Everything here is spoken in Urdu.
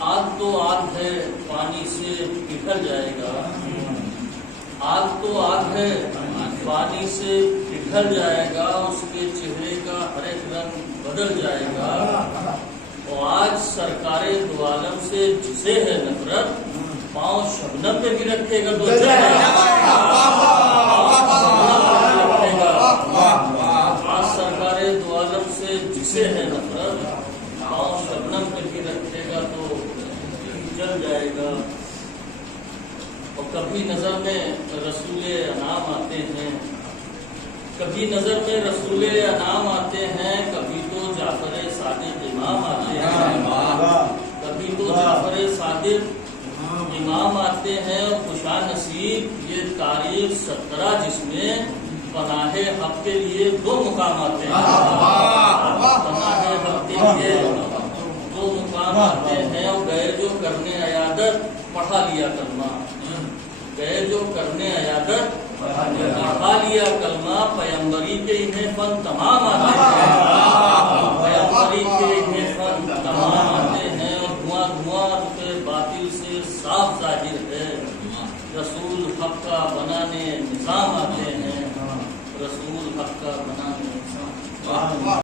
آگ تو آگ ہے پانی سے پگھل جائے گا، آگ تو آگ ہے پانی سے پگھل جائے گا، اس کے چہرے کا ہر ایک رنگ بدل جائے گا، اور آج سرکار دو عالم سے جسے ہے نفرت پاؤں شبنم پہ بھی رکھے گا تو آج سرکار دو عالم سے جسے ہے نفرت پاؤں شبنم پہ بھی رکھے گا تو جل جائے گا۔ اور کبھی نظر میں رسول انعام آتے ہیں، کبھی نظر میں رسول انعام آتے ہیں، کبھی تو جعفر صادق امام آتے ہیں، کبھی تو جعفر صادق امام آتے ہیں، اور خوشا نصیب یہ تاریخ 17 جس میں پناہ حق کے لیے 2 مقام آتے ہیں، پناہ حق کے لیے 2 مقام آتے ہیں، اور گئے جو کرنے عیادت پڑھا لیا کلمہ، گئے جو کرنے عیادت پڑھا لیا کلمہ، پیمبری کے انہیں فن تمام آتے ہیں، پیمبری کے انہیں فن تمام آتے ہیں، اور دھواں دھواں کے باطل سے صاف ظاہر ہے، رسول حق کا بنانے نظام آتے ہیں، رسول حق کا بنانے نظام